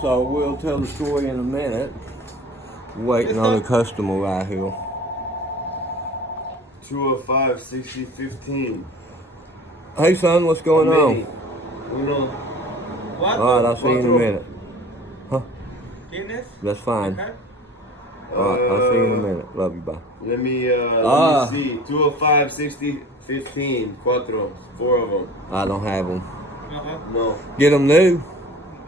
So we'll tell the story in a minute. Waiting on a customer right here. 205 60 15. Hey son, what's going on? Uno. What? Alright, I'll see you in a minute. Huh? Guinness? That's fine. Okay. Alright, I'll see you in a minute. Love you, bye. Let me see. 205 60 15. Cuatro. 4 of them. I don't have them. Uh-huh. No. Get them new.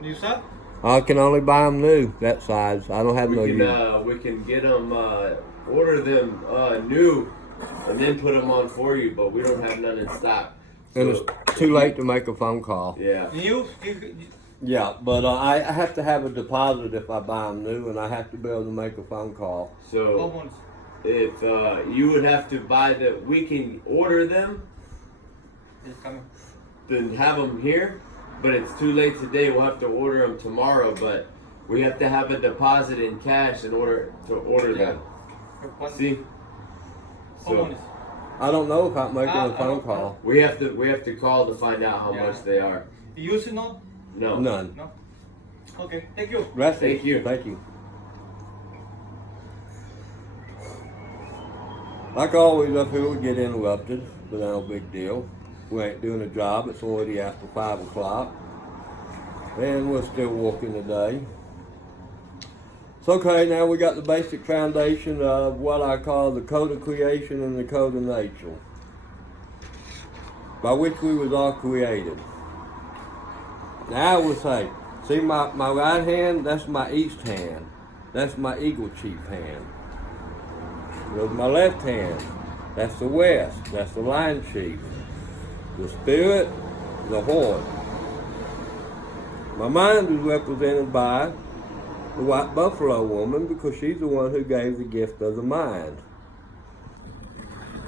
You saw? I can only buy them new, that size. I don't have no use. We can get them, order them new, and then put them on for you, but we don't have none in stock. And it's too late to make a phone call. Yeah. Yeah, but I have to have a deposit if I buy them new, and I have to be able to make a phone call. So if you would have to buy we can order them, then have them here, but it's too late today. We'll have to order them tomorrow, but we have to have a deposit in cash in order to order them. See? So I don't know if I'm making a phone call. we have to call to find out how much they are. You use it now? No. None. No. Okay, thank you. Thank you. Thank you. Like always up here we get interrupted, but no big deal. We ain't doing a job, it's already after 5 o'clock. And we're still working today. It's okay, now we got the basic foundation of what I call the code of creation and the code of nature, by which we was all created. Now I will say, see my right hand, that's my east hand. That's my eagle chief hand. With my left hand, that's the west, that's the lion chief. The spirit, the horn. My mind is represented by the white buffalo woman because she's the one who gave the gift of the mind.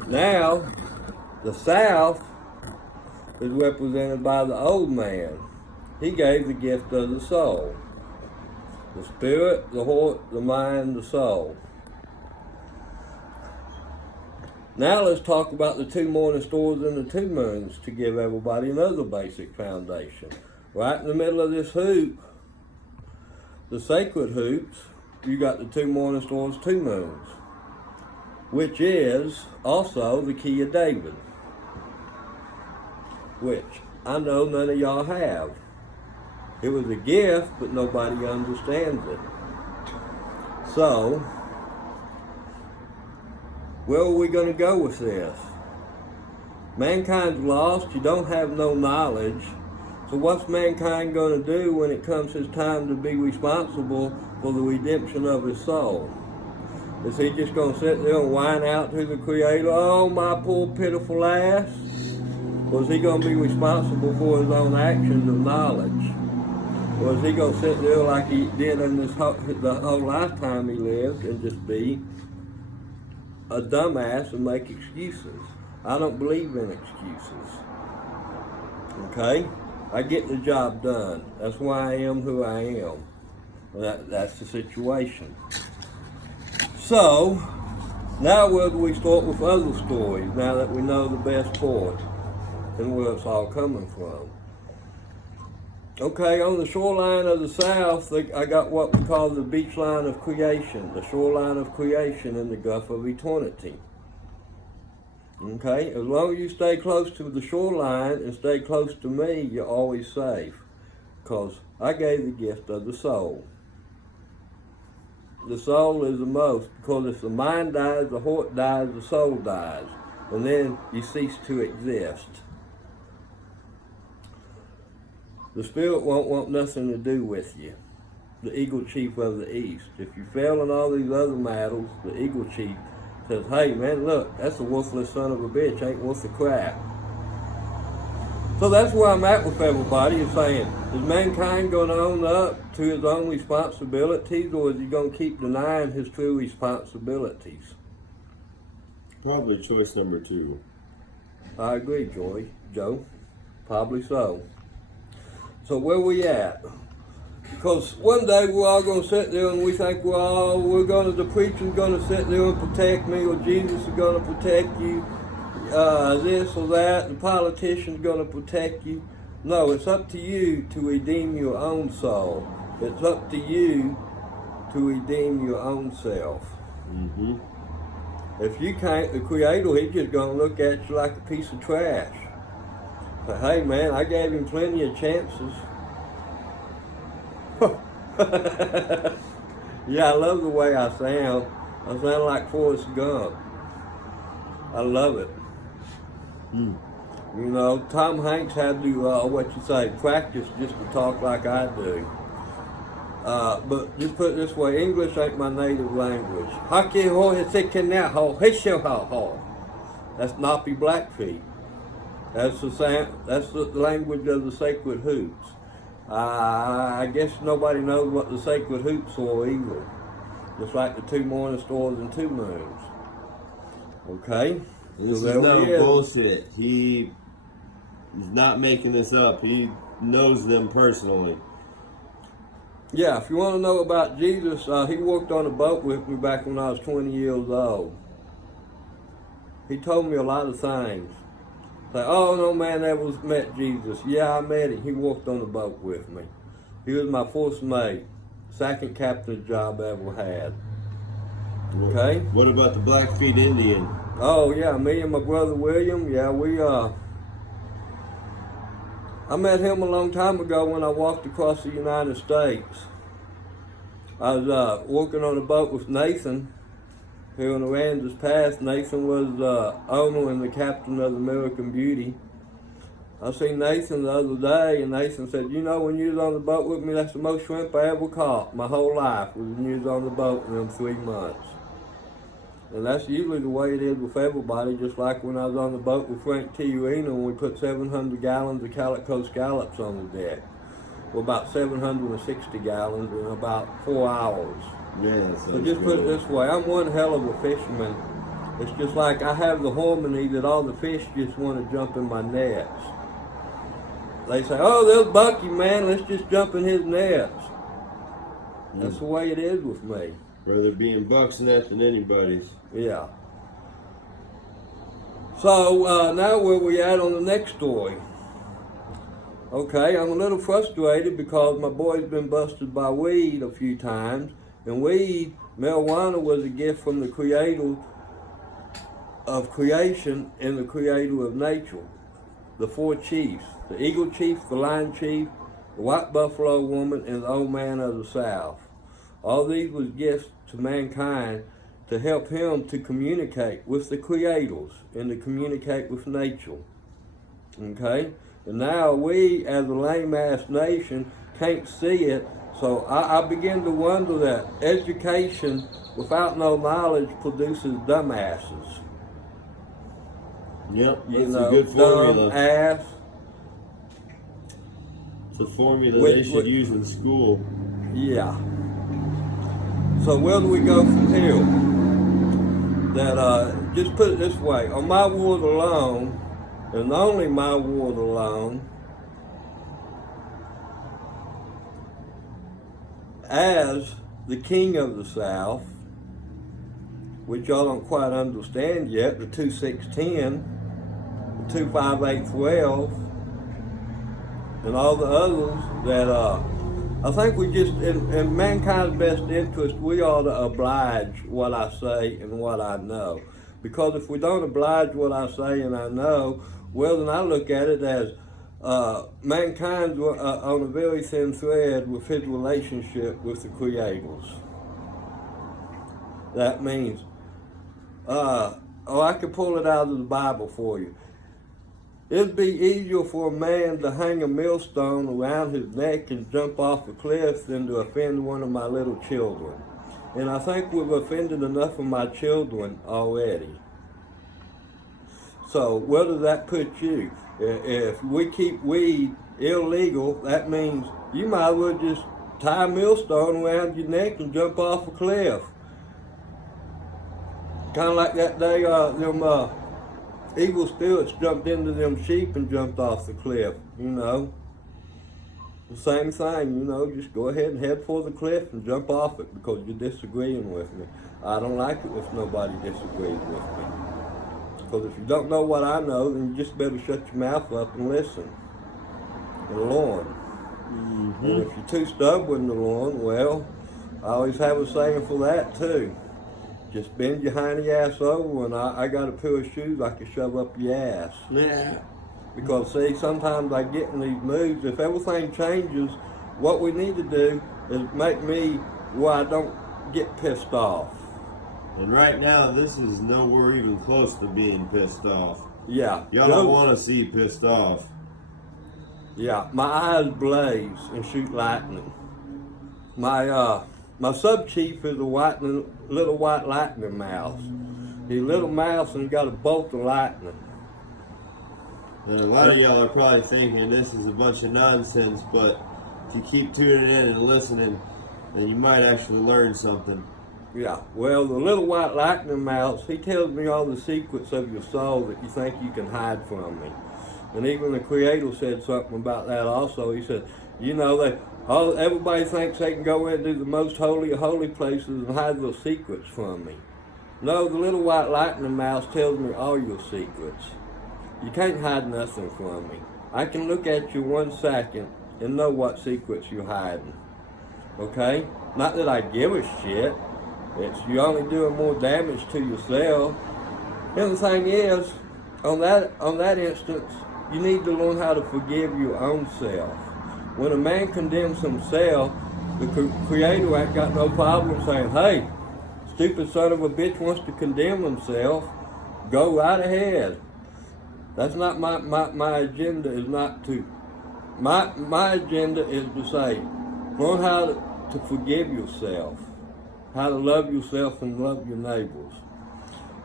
Now, the south is represented by the old man. He gave the gift of the soul. The spirit, the heart, the mind, the soul. Now let's talk about the 2 morning stars and the 2 moons to give everybody another basic foundation. Right in the middle of this hoop, the sacred hoops, you got the 2 morning stars, 2 moons, which is also the key of David, which I know none of y'all have. It was a gift, but nobody understands it. So, where are we going to go with this? Mankind's lost, you don't have no knowledge. So what's mankind going to do when it comes his time to be responsible for the redemption of his soul? Is he just going to sit there and whine out to the Creator, oh my poor pitiful ass? Or is he going to be responsible for his own actions of knowledge? Or is he going to sit there like he did in the whole lifetime he lived and just be a dumbass and make excuses? I don't believe in excuses. Okay? I get the job done. That's why I am who I am. That's the situation. So, now where do we start with other stories, now that we know the best part and where it's all coming from? Okay, on the shoreline of the south, I got what we call the beach line of creation, the shoreline of creation in the Gulf of Eternity. Okay, as long as you stay close to the shoreline and stay close to me, you're always safe, because I gave the gift of the soul. The soul is the most, because if the mind dies, the heart dies, the soul dies, and then you cease to exist. The spirit won't want nothing to do with you, the eagle chief of the east. If you fail in all these other matters, the eagle chief says, hey man, look, that's a worthless son of a bitch, ain't worth the crap. So that's where I'm at with everybody, is saying, is mankind going to own up to his own responsibilities, or is he going to keep denying his true responsibilities? Probably choice number 2. I agree, Joe. Probably so. So where we at? Because one day we're all going to sit there and we think, well, the preacher's going to sit there and protect me, or Jesus is going to protect you, this or that, the politician's going to protect you. No, it's up to you to redeem your own soul. It's up to you to redeem your own self. Mm-hmm. If you can't, the Creator, He's just going to look at you like a piece of trash. Say, hey man, I gave him plenty of chances. Yeah, I love the way I sound. I sound like Forrest Gump. I love it. Mm. You know, Tom Hanks had to, practice just to talk like I do. But just put it this way, English ain't my native language. That's Nappy Blackfeet. That's the language of the sacred hoops. I guess nobody knows what the sacred hoops are either. Just like the 2 morning stars and 2 moons. Okay? This So is there no we is. bullshit. He is not making this up. He knows them personally. Yeah, if you want to know about Jesus, he walked on a boat with me back when I was 20 years old. He told me a lot of things. Like, oh, no man ever met Jesus. Yeah, I met him. He walked on the boat with me. He was my first mate. Second captain's job I ever had. Okay? What about the Blackfeet Indian? Oh, yeah, me and my brother William, yeah, I met him a long time ago when I walked across the United States. I was working on a boat with Nathan here on the Randers Pass. Nathan was the owner and the captain of the American Beauty. I seen Nathan the other day, and Nathan said, you know, when you was on the boat with me, that's the most shrimp I ever caught. My whole life was when you was on the boat in them 3 months. And that's usually the way it is with everybody, just like when I was on the boat with Frank T. Reno and we put 700 gallons of calico scallops on the deck. Well, about 760 gallons in about 4 hours. Yeah, So just put it this way, I'm one hell of a fisherman. It's just like I have the harmony that all the fish just want to jump in my nets. They say, oh, there's Bucky, man, let's just jump in his nets. That's the way it is with me. Rather being Buck's net than anybody's. Yeah. So now where we at on the next story? Okay, I'm a little frustrated because my boy's been busted by weed a few times, and weed, marijuana, was a gift from the Creator of creation and the Creator of nature. The 4 chiefs: the eagle chief, the lion chief, the white buffalo woman, and the old man of the south. All these was gifts to mankind to help him to communicate with the creators and to communicate with nature. Okay? And now we, as a lame-ass nation, can't see it, so I begin to wonder that education without no knowledge produces dumbasses. Yep, You that's know, a good formula. dumb ass. It's a formula they should use in school. Yeah. So where do we go from here? That just put it this way, on my word alone, and only my word alone, as the king of the South, which y'all don't quite understand yet, the 2610, the 25812, and all the others that I think we just, in mankind's best interest, we ought to oblige what I say and what I know. Because if we don't oblige what I say and I know, well, then I look at it as mankind's on a very thin thread with his relationship with the creators. That means, I could pull it out of the Bible for you. It'd be easier for a man to hang a millstone around his neck and jump off a cliff than to offend one of my little children. And I think we've offended enough of my children already. So where does that put you? If we keep weed illegal, that means you might as well just tie a millstone around your neck and jump off a cliff. Kind of like that day them evil spirits jumped into them sheep and jumped off the cliff, you know. The same thing, you know, just go ahead and head for the cliff and jump off it because you're disagreeing with me. I don't like it if nobody disagrees with me. Because if you don't know what I know, then you just better shut your mouth up and listen. the lawn. And if you're too stubborn to lawn, well, I always have a saying for that too. Just bend your hiney ass over, and I got a pair of shoes I can shove up your ass. Yeah. Because see, sometimes I get in these moods. If everything changes, what we need to do is make me where I don't get pissed off. And right now, this is nowhere even close to being pissed off. Yeah. Y'all don't want to see pissed off. Yeah, my eyes blaze and shoot lightning. My sub-chief is a little white lightning mouse. He's a little mouse and he got a bolt of lightning. And a lot of y'all are probably thinking this is a bunch of nonsense, but if you keep tuning in and listening, then you might actually learn something. Yeah, well, the little white lightning mouse, he tells me all the secrets of your soul that you think you can hide from me. And even the Creator said something about that also. He said, you know, everybody thinks they can go into the most holy of holy places and hide those secrets from me. No, the little white lightning mouse tells me all your secrets. You can't hide nothing from me. I can look at you 1 second and know what secrets you're hiding. Okay? Not that I give a shit. It's you're only doing more damage to yourself. And the thing is, on that instance, you need to learn how to forgive your own self. When a man condemns himself, the Creator ain't got no problem saying, hey, stupid son of a bitch wants to condemn himself, go right ahead. That's not my agenda is not to, my agenda is to say, learn how to forgive yourself, how to love yourself and love your neighbors.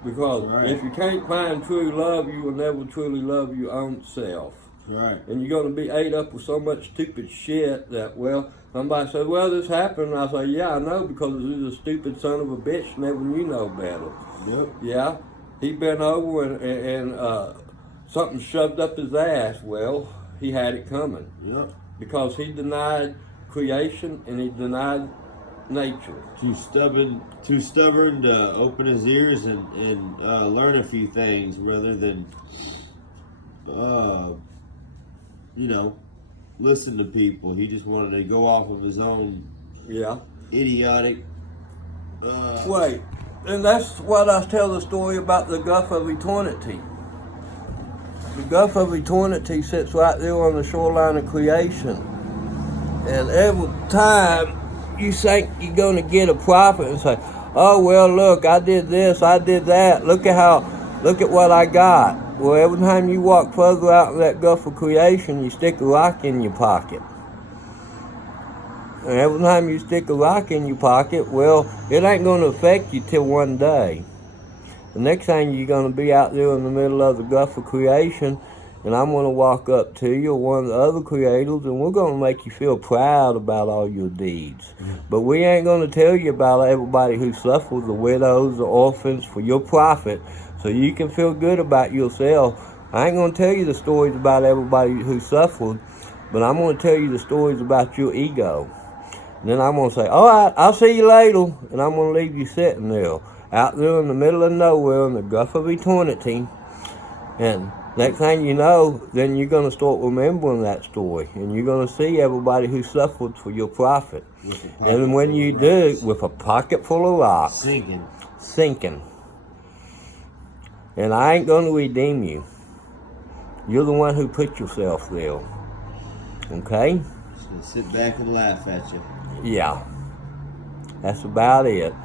Because right. If you can't find true love, you will never truly love your own self. Right. And you're going to be ate up with so much stupid shit that, well, somebody says, well, this happened. And I say, yeah, I know, because this is a stupid son of a bitch, never knew no better. Yep. Yeah, he bent over and something shoved up his ass. Well, he had it coming. Yep. Because he denied creation and he denied nature. Too stubborn to open his ears and learn a few things rather than listen to people. He just wanted to go off of his own idiotic Wait, and that's what I tell the story about the Gulf of Eternity. The Gulf of Eternity sits right there on the shoreline of creation. And every time you think you're going to get a prophet and say, oh, well, look, I did this, I did that, look at what I got. Well, every time you walk further out in that Gulf of creation, you stick a rock in your pocket. And every time you stick a rock in your pocket, well, it ain't going to affect you till one day. The next thing you're going to be out there in the middle of the Gulf of creation, and I'm going to walk up to you, or one of the other creators, and we're going to make you feel proud about all your deeds. But we ain't going to tell you about everybody who suffered, the widows, the orphans, for your profit, so you can feel good about yourself. I ain't going to tell you the stories about everybody who suffered, but I'm going to tell you the stories about your ego. And then I'm going to say, all right, I'll see you later, and I'm going to leave you sitting there, out there in the middle of nowhere in the Gulf of Eternity, and next thing you know, then you're going to start remembering that story, and you're going to see everybody who suffered for your profit. And when you do, with a pocket full of rocks, sinking. And I ain't going to redeem you. You're the one who put yourself there. Okay? Just going to sit back and laugh at you. Yeah. That's about it.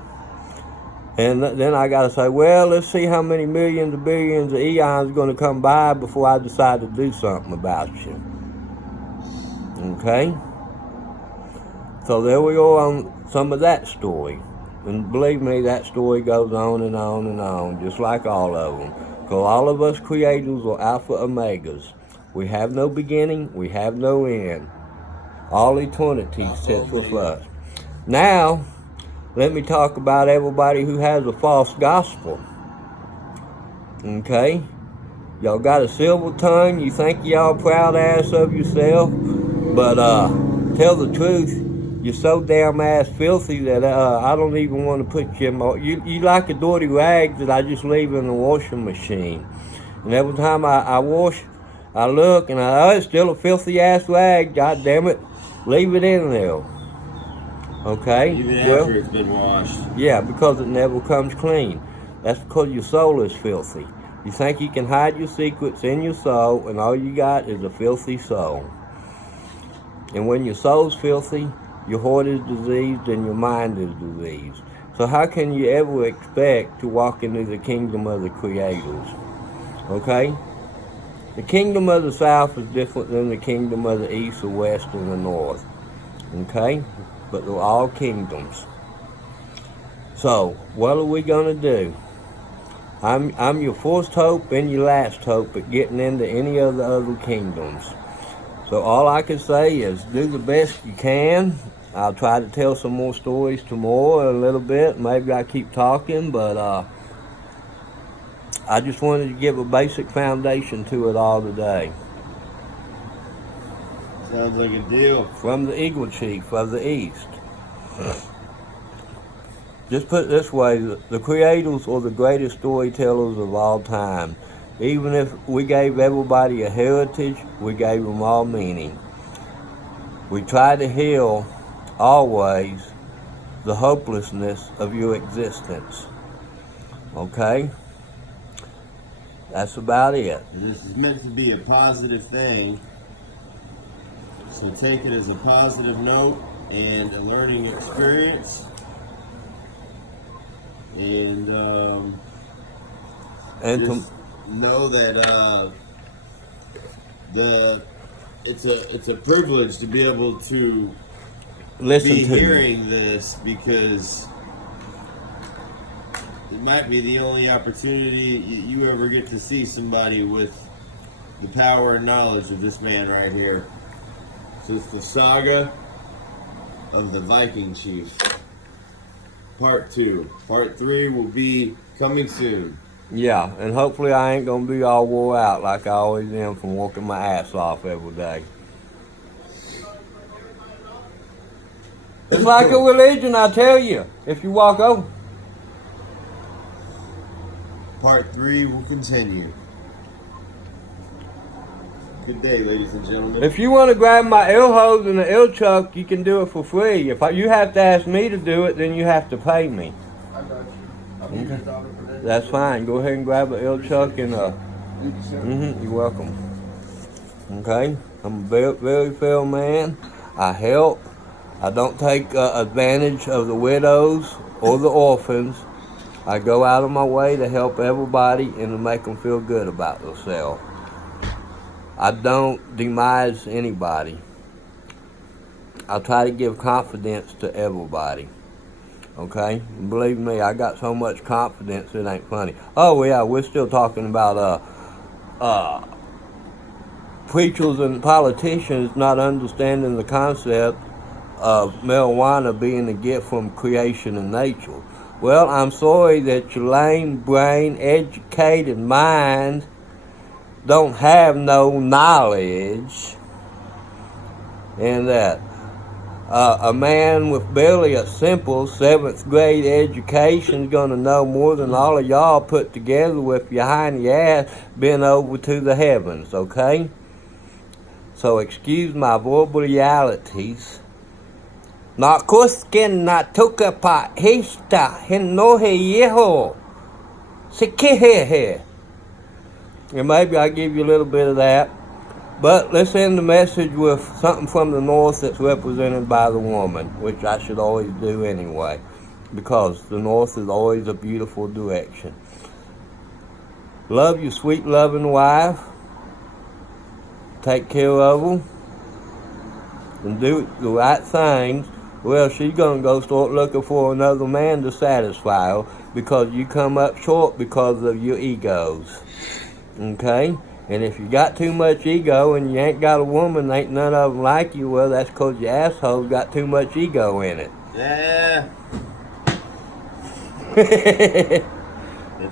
And then I got to say, well, let's see how many millions of billions of eons are going to come by before I decide to do something about you. Okay? So there we go on some of that story. And believe me, that story goes on and on and on, just like all of them. Because all of us creators are alpha omegas. We have no beginning, we have no end. All eternity sits with us. Now, let me talk about everybody who has a false gospel. Okay? Y'all got a silver tongue, you think y'all proud ass of yourself, but tell the truth, you're so damn ass filthy that I don't even want to put you in my... You like a dirty rag that I just leave in the washing machine. And every time I wash I look and oh, it's still a filthy ass rag. God damn it, leave it in there. Okay. Even after it's been washed. Yeah, because it never comes clean. That's because your soul is filthy. You think you can hide your secrets in your soul, and all you got is a filthy soul. And when your soul's filthy, your heart is diseased and your mind is diseased. So how can you ever expect to walk into the kingdom of the creators? Okay? The kingdom of the south is different than the kingdom of the east, the west, and the north. Okay? But they're all kingdoms. So, what are we going to do? I'm your first hope and your last hope at getting into any of the other kingdoms. So all I can say is do the best you can. I'll try to tell some more stories tomorrow a little bit. Maybe I keep talking, but I just wanted to give a basic foundation to it all today. Sounds like a deal. From the Eagle Chief of the East. Just put it this way, the creators are the greatest storytellers of all time. Even if we gave everybody a heritage, we gave them all meaning. We try to heal, always, the hopelessness of your existence. Okay? That's about it. This is meant to be a positive thing. So take it as a positive note and a learning experience. And just know that it's a privilege to be able to listen be to hearing me. this, because it might be the only opportunity you ever get to see somebody with the power and knowledge of this man right here. So it's the saga of the Viking chief. Part 2. Part 3 will be coming soon. Yeah, and hopefully I ain't gonna be all wore out like I always am from working my ass off every day. It's like a religion, I tell you. If you walk over. Part 3 will continue. Good day, ladies and gentlemen. If you want to grab my ear hose and the ear chuck, you can do it for free. If you have to ask me to do it, then you have to pay me. I got you. I'll be your daughter for that. That's fine. Go ahead and grab an ear chuck and you're welcome. Okay? I'm a very, very fair man. I help. I don't take advantage of the widows or the orphans. I go out of my way to help everybody and to make them feel good about themselves. I don't demise anybody. I try to give confidence to everybody. Okay? And believe me, I got so much confidence it ain't funny. Oh yeah, we're still talking about preachers and politicians not understanding the concept of marijuana being a gift from creation and nature. Well, I'm sorry that your lame brain, educated mind don't have no knowledge, and that a man with barely a simple 7th grade education is going to know more than all of y'all put together with your hiney ass been over to the heavens, okay? So excuse my verbalities. Na kuskin na tukapa hista hinohe yeho sikihehe. And maybe I give you a little bit of that. But let's end the message with something from the north that's represented by the woman, which I should always do anyway, because the north is always a beautiful direction. Love your sweet loving wife. Take care of her. And do the right things. Well, she's going to go start looking for another man to satisfy her because you come up short because of your egos. Okay? And if you got too much ego and you ain't got a woman, ain't none of them like you, well, that's because your asshole's got too much ego in it. Yeah. The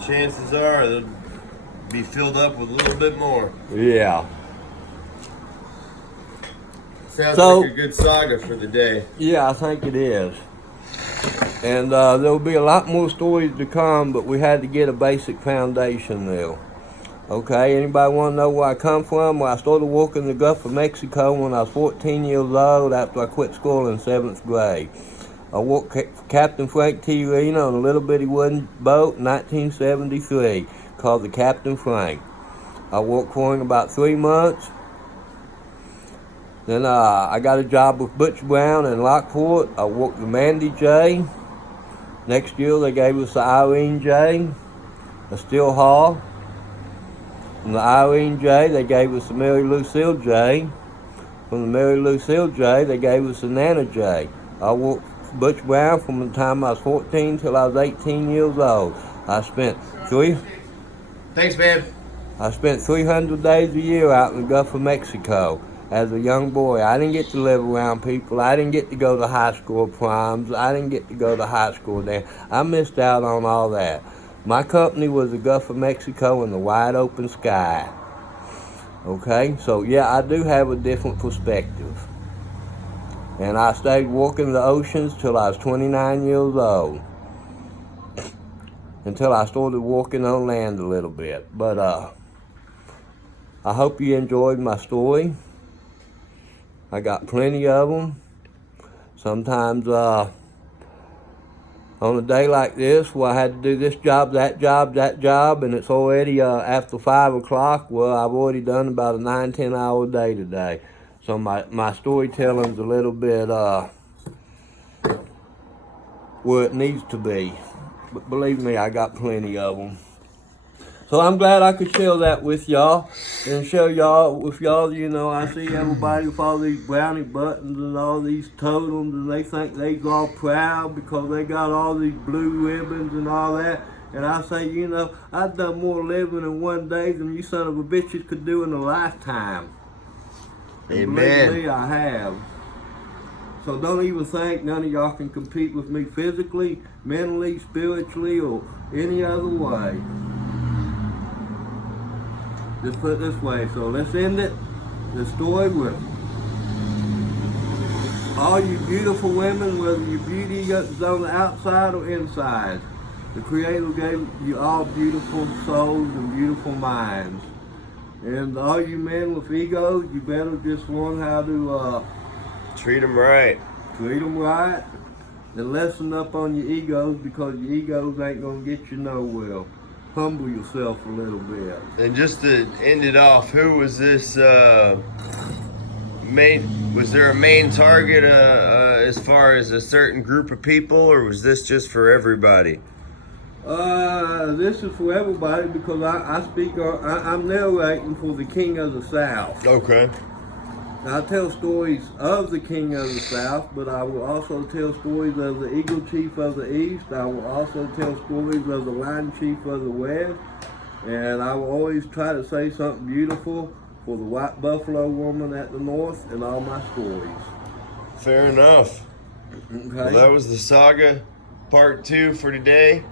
chances are they'll be filled up with a little bit more. Yeah. Sounds like a good saga for the day. Yeah, I think it is. And there'll be a lot more stories to come, but we had to get a basic foundation there. Okay, anybody want to know where I come from? Well, I started working in the Gulf of Mexico when I was 14 years old after I quit school in 7th grade. I worked for Captain Frank T. Reno on a little bitty wooden boat in 1973 called the Captain Frank. I worked for him about 3 months. Then I got a job with Butch Brown in Lockport. I worked with Mandy J. Next year they gave us the Irene J, the Steel Hall. From the Irene J, they gave us the Mary Lucille J. From the Mary Lucille J, they gave us the Nana J. I worked for Butch Brown from the time I was 14 till I was 18 years old. I spent Thanks, man. 300 days a year out in the Gulf of Mexico as a young boy. I didn't get to live around people. I didn't get to go to high school proms. I didn't get to go to high school dance. I missed out on all that. My company was the Gulf of Mexico and the wide open sky. Okay, so yeah, I do have a different perspective. And I stayed working the oceans till I was 29 years old. Until I started working on land a little bit. But I hope you enjoyed my story. I got plenty of them. Sometimes on a day like this where I had to do this job, that job, and it's already after 5 o'clock, well, I've already done about a 9-10 hour day today. So my storytelling's a little bit where it needs to be. But believe me, I got plenty of them. So I'm glad I could share that with y'all and show y'all, with y'all, you know, I see everybody with all these brownie buttons and all these totems and they think they's all proud because they got all these blue ribbons and all that. And I say, you know, I've done more living in one day than you son of a bitches could do in a lifetime. And Amen. believe me, I have. So don't even think none of y'all can compete with me physically, mentally, spiritually, or any other way. Just put it this way, so let's end it, the story with all you beautiful women, whether your beauty is on the outside or inside. The Creator gave you all beautiful souls and beautiful minds. And all you men with egos, you better just learn how to Treat them right. treat them right and lessen up on your egos because your egos ain't gonna get you nowhere. Humble yourself a little bit. And just to end it off, who was this main? Was there a main target as far as a certain group of people, or was this just for everybody? This is for everybody because I'm narrating for the King of the South. Okay. I tell stories of the King of the South, but I will also tell stories of the Eagle Chief of the East. I will also tell stories of the Lion Chief of the West. And I will always try to say something beautiful for the White Buffalo Woman at the North in all my stories. Fair enough. Okay? Well, that was the saga part 2 for today.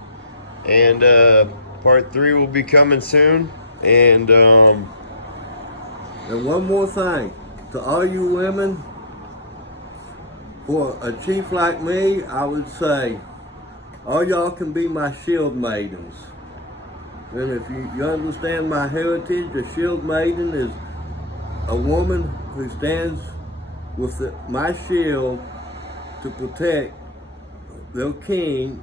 And part 3 will be coming soon. And one more thing. To all you women, for a chief like me, I would say, all y'all can be my shield maidens. And if you understand my heritage, a shield maiden is a woman who stands with my shield to protect their king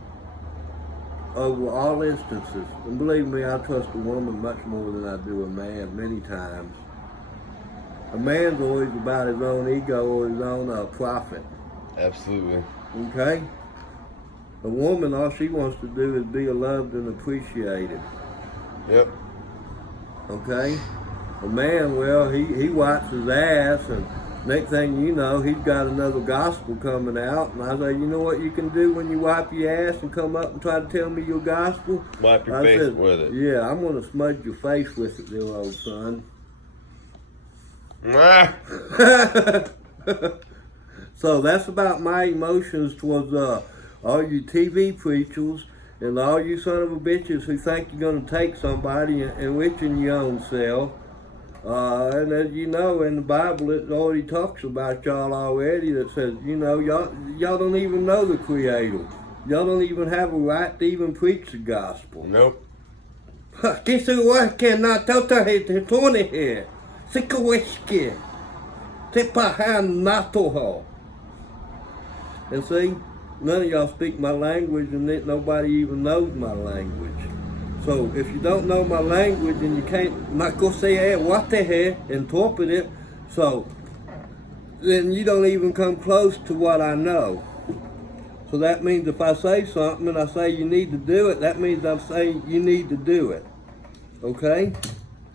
over all instances. And believe me, I trust a woman much more than I do a man many times. A man's always about his own ego or his own profit. absolutely. Okay? A woman, all she wants to do is be loved and appreciated. Yep. Okay? A man, well, he wipes his ass, and next thing you know, he's got another gospel coming out. And I say, you know what you can do when you wipe your ass and come up and try to tell me your gospel? Wipe your face with it. Yeah, I'm going to smudge your face with it, dear old son. Ah. So that's about my emotions towards all you TV preachers and all you son of a bitches who think you're going to take somebody and enriching your own self. And as you know, in the Bible, it already talks about y'all already. That says, you know, y'all don't even know the Creator. Y'all don't even have a right to even preach the gospel. Nope. Kisu wake na tauta he te tone he. Sika weske. Te pahan natoho. And see, none of y'all speak my language and that nobody even knows my language. So if you don't know my language and you can't not go say what the heck interpret it, so then you don't even come close to what I know. So that means if I say something and I say you need to do it, that means I'm saying you need to do it. Okay?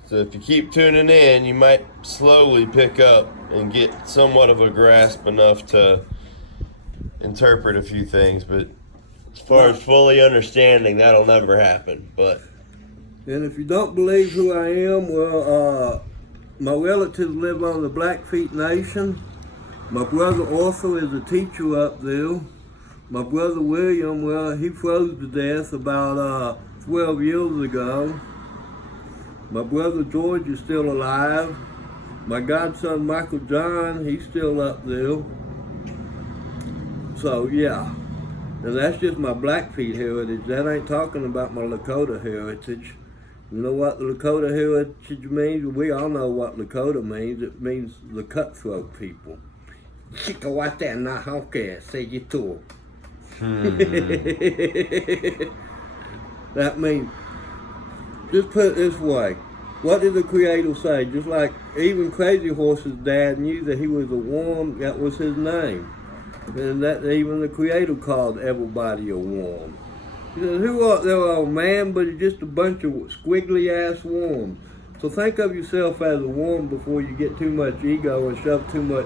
So if you keep tuning in, you might slowly pick up and get somewhat of a grasp enough to interpret a few things, but as far as fully understanding, that'll never happen. But And if you don't believe who I am, well, my relatives live on the Blackfeet Nation. My brother also is a teacher up there. My brother William, well, he froze to death about 12 years ago. My brother George is still alive. My godson Michael John, he's still up there. So yeah, and that's just my Blackfeet heritage. That ain't talking about my Lakota heritage. You know what the Lakota heritage means? We all know what Lakota means. It means the cutthroat people. Chikawate na hoke, say you too. That means, just put it this way. What did the Creator say? Just like even Crazy Horse's dad knew that he was a worm, that was his name. And that even the Creator called everybody a worm. He said, who are they? A man, but it's just a bunch of squiggly ass worms. So think of yourself as a worm before you get too much ego and shove too much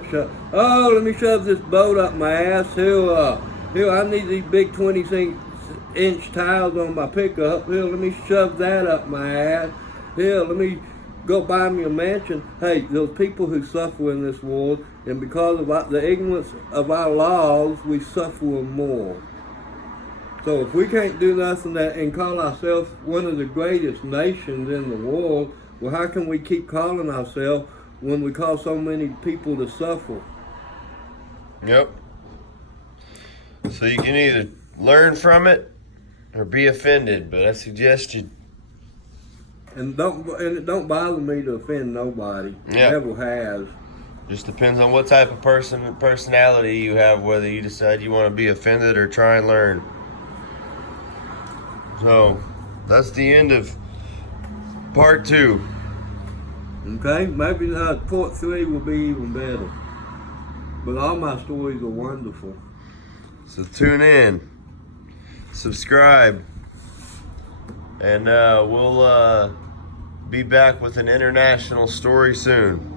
oh, let me shove this boat up my ass. Here, I need these big 20-inch tiles on my pickup. Here, let me shove that up my ass. Here, let me go buy me a mansion. Hey, those people who suffer in this world, and because of the ignorance of our laws, we suffer more. So if we can't do nothing and call ourselves one of the greatest nations in the world, well, how can we keep calling ourselves when we cause so many people to suffer? yep. So you can either learn from it or be offended, but I suggest you. And it don't bother me to offend nobody. Yeah. It never has. Just depends on what type of personality you have, whether you decide you want to be offended or try and learn. So that's the end of part 2. Okay? Maybe part 3 will be even better. But all my stories are wonderful. So tune in, subscribe, and we'll be back with an international story soon.